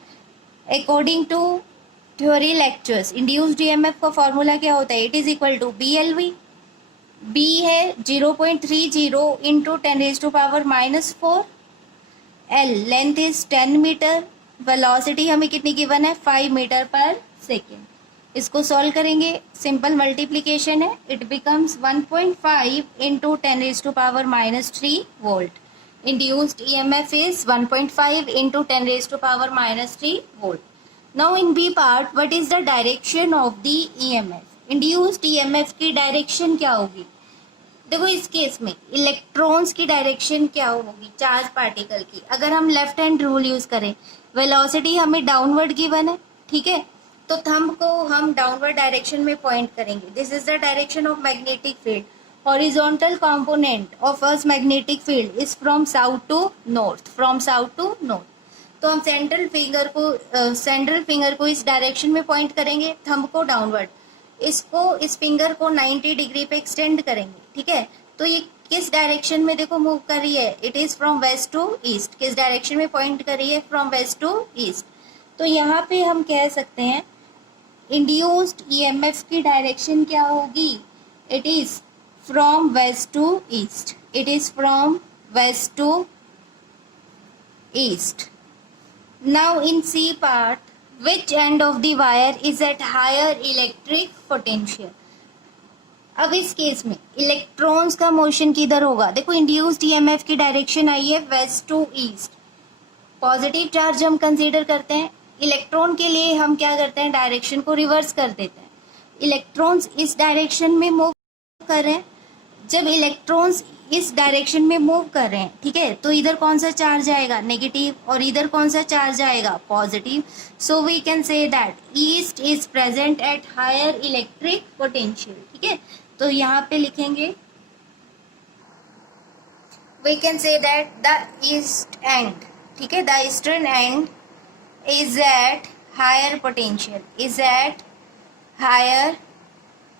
according to theory lectures. Induced EMF का फॉर्मूला क्या होता है, it is equal to BLV। B है 0.30 into 10⁻⁻⁴। L length is 10 metre, velocity हमें कितनी गिवन है 5 मीटर पर सेकेंड। इसको सॉल्व करेंगे, सिंपल मल्टीप्लीकेशन है, it becomes 1.5 into 10⁻⁻³ volt. Induced EMF is 1.5 into 10⁻³ volt। Now in B part, what is the direction of the EMF? Induced EMF की direction क्या होगी। देखो इस केस में इलेक्ट्रॉन्स की डायरेक्शन क्या होगी चार्ज पार्टिकल की। अगर हम लेफ्ट हैंड रूल यूज करें, वेलोसिटी हमें डाउनवर्ड गिवन है, ठीक है, तो थंब को हम डाउनवर्ड डायरेक्शन में पॉइंट करेंगे। This is the direction of magnetic field. Horizontal component of earth magnetic field is from south to north, from south to north. तो हम सेंट्रल फिंगर को इस डायरेक्शन में पॉइंट करेंगे, थंब को डाउनवर्ड, इसको इस फिंगर को 90 डिग्री पे एक्सटेंड करेंगे। ठीक है, तो ये किस डायरेक्शन में देखो मूव कर रही है, it is from west to east. किस डायरेक्शन में पॉइंट कर रही है, फ्रॉम वेस्ट टू ईस्ट। तो यहाँ पे हम कह सकते हैं इंड्यूस्ड ईएमएफ की डायरेक्शन क्या होगी, it is from west to east, it is from west to east. Now in C part, which end of the wire is at higher electric potential। अब इस केस में इलेक्ट्रॉन्स का motion किधर होगा, देखो इंड्यूस्ड ईएमएफ की direction आई है west to east. Positive charge हम कंसीडर करते हैं, इलेक्ट्रॉन के लिए हम क्या करते हैं डायरेक्शन को रिवर्स कर देते हैं। इलेक्ट्रॉन्स इस डायरेक्शन में मूव कर रहे हैं, जब इलेक्ट्रॉन्स इस डायरेक्शन में मूव कर रहे हैं, ठीक है, तो इधर कौन सा चार्ज आएगा नेगेटिव, और इधर कौन सा चार्ज आएगा positive. So we can say that east is present at higher electric potential. ठीक है, तो यहाँ पे लिखेंगे we can say that the east end, ठीक है, the eastern end is at higher potential, is at higher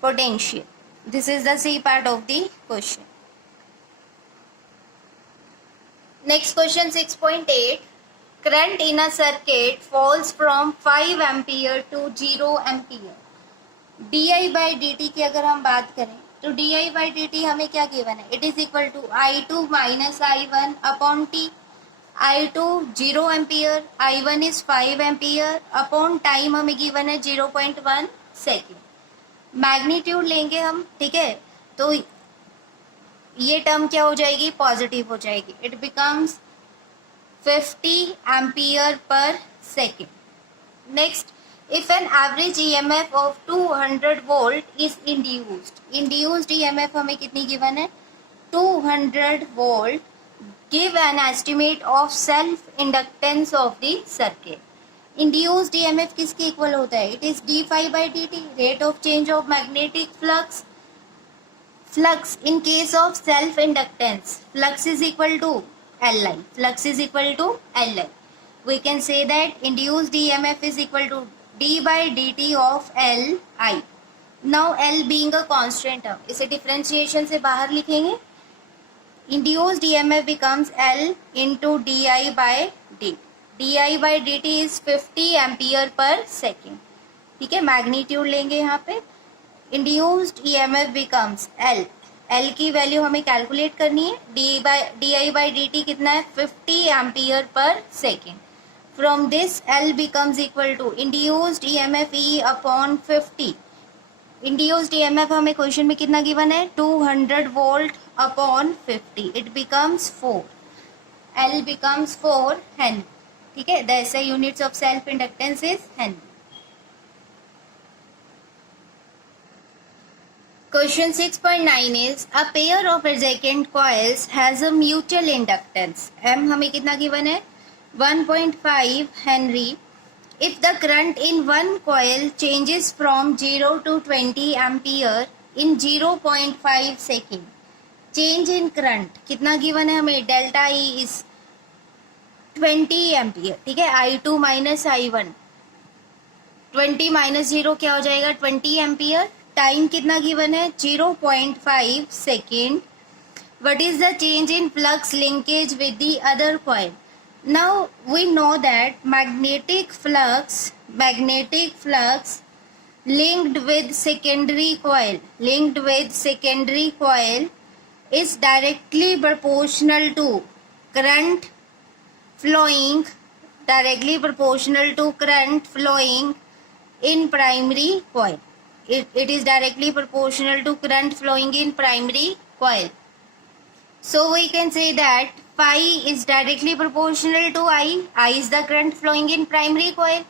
potential. This is the C part of the question. Next question 6.8. Current in a circuit falls from 5 ampere to 0 ampere. di by dt की अगर हम बात करें तो di by dt हमें क्या given है? It is equal to I2 minus I1 upon t. I2 0 ampere, I1 is 5 ampere upon time हमें गिवन है 0.1 सेकेंड. मैग्नीट्यूड लेंगे हम, ठीक है, तो ये टर्म क्या हो जाएगी? पॉजिटिव हो जाएगी. It becomes 50 ampere per second. Next, if an average EMF of 200 volt is induced EMF हमें कितनी गिवन है? 200 volt. Give an estimate of self inductance of the circuit. Induced EMF किसके इक्वल होता है? It is d phi by dt, rate of change of magnetic flux. Flux in case of self inductance, flux is equal to Li. Flux is equal to Li. We can say that induced EMF is equal to d by dt of Li. Now L being a constant term, इसे differentiation से बाहर लिखेंगे. Induced EMF becomes L into di by dt. di by dt is 50 ampere per second. ठीक है, magnitude लेंगे यहाँ पे. Induced EMF becomes L. L की वैल्यू हमें कैलकुलेट करनी है. di by dt कितना है? 50 ampere per second. From this L becomes equal to induced EMF E upon 50. Induced EMF हमें क्वेश्चन में कितना गिवन है? 200 volt upon 50. It becomes 4. L becomes 4 Henry. ठीक है, the SI units of self inductance is Henry. Question 6.9 is a pair of adjacent coils has a mutual inductance. M हमें कितना given है? 1.5 Henry. If the current in one coil changes from 0 to 20 ampere in 0.5 second, change in current कितना given है हमें? Delta E is 20 ampere. ठीक है, I2 minus I1, 20 minus 0 क्या हो जाएगा? 20 एम्पियर. टाइम कितना गिवन है? 0.5 second. What is the change in flux linkage with the other coil? Now we know that magnetic flux linked with secondary coil is directly proportional to current flowing in primary coil. It is directly proportional to current flowing in primary coil. So we can say that phi is directly proportional to I. I is the current flowing in primary coil.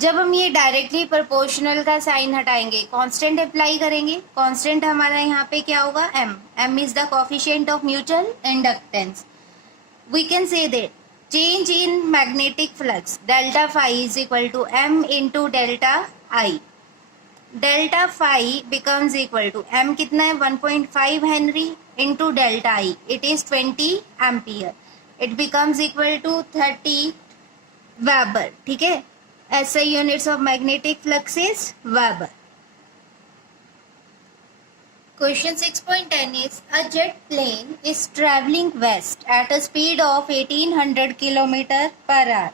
जब हम ये directly proportional का sign हटाएंगे, constant apply करेंगे. Constant हमारा यहाँ पे क्या होगा? m. m is the coefficient of mutual inductance. We can say that change in magnetic flux delta phi is equal to m into delta I. Delta phi becomes equal to m कितना है? 1.5 henry into delta I. It is 20 ampere. It becomes equal to 30 weber. ठीक है, SI units of magnetic flux is Weber. Question 6.10 is a jet plane is traveling west at a speed of 1800 km per hour.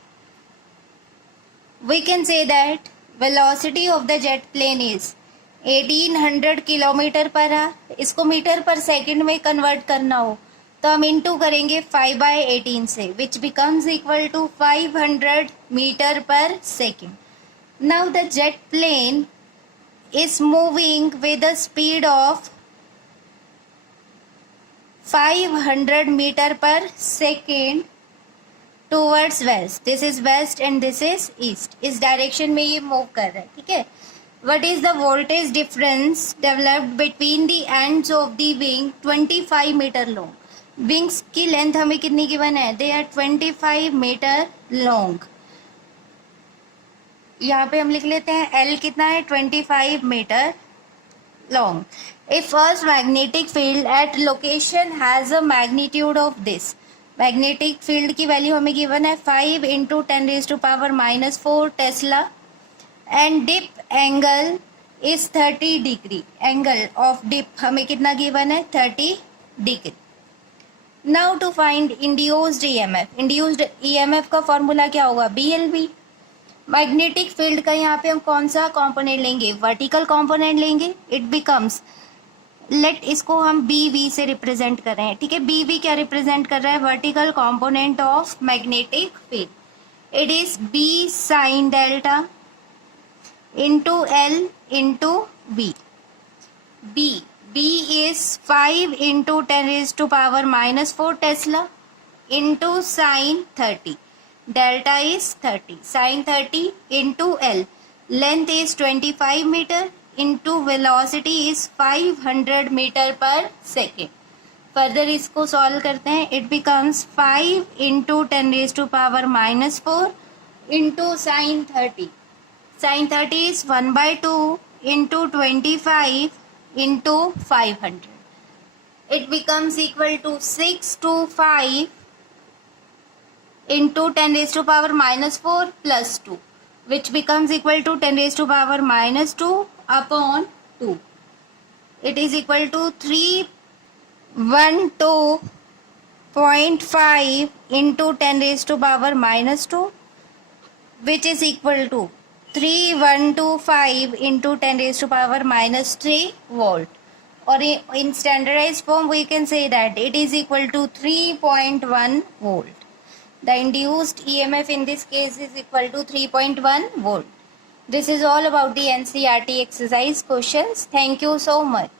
We can say that velocity of the jet plane is 1800 kilometer per hour. इसको meter per second में convert करना हो तो हम into करेंगे 5/18 से, which becomes equal to 500 meter per second. Now the jet plane is moving with a speed of 500 meter per second towards west. This is west and this is east. इस direction में ये move कर रहा है. ठीक है, what is the voltage difference developed between the ends of the wing? 25 metre long. Wings की length हमें कितनी गिवन है? They are 25 metre long. यहाँ पे हम लिख लेते हैं एल कितना है? 25 metre long. If Earth's magnetic field at location has a magnitude of this, magnetic field की वैल्यू हमें गिवन है 5 into 10⁻⁻⁴ tesla and dip angle is 30 degree. Angle of dip हमें कितना गिवन है 30 degree. Now to find induced EMF. Induced EMF का formula क्या होगा BLV। Magnetic field का यहाँ पे हम कौन सा कंपोनेंट लेंगे वर्टिकल कंपोनेंट लेंगे। इट बिकम्स लेट इसको हम BV से रिप्रेजेंट कर रहे हैं ठीक है। BV क्या रिप्रेजेंट कर रहा है vertical component of magnetic field. It is B sine delta into L into V. B is 5 into 10⁻⁻⁴ Tesla into sine 30. Delta is 30. Sine 30 into L. Length is 25 meter into velocity is 500 meter per second. Further इसको solve करते हैं. It becomes 5 into 10⁻⁻⁴ into sine 30. Sin 30 is 1/2 into 25 into 500. It becomes equal to 6 to 5 into 10⁻⁻⁴ plus 2, which becomes equal to 10⁻⁻² upon 2. It is equal to 312.5 into 10⁻⁻², which is equal to 3125 into 10⁻³ volt, or in standardized form we can say that it is equal to 3.1 volt. The induced EMF in this case is equal to 3.1 volt. This is all about the NCERT exercise questions. Thank you so much.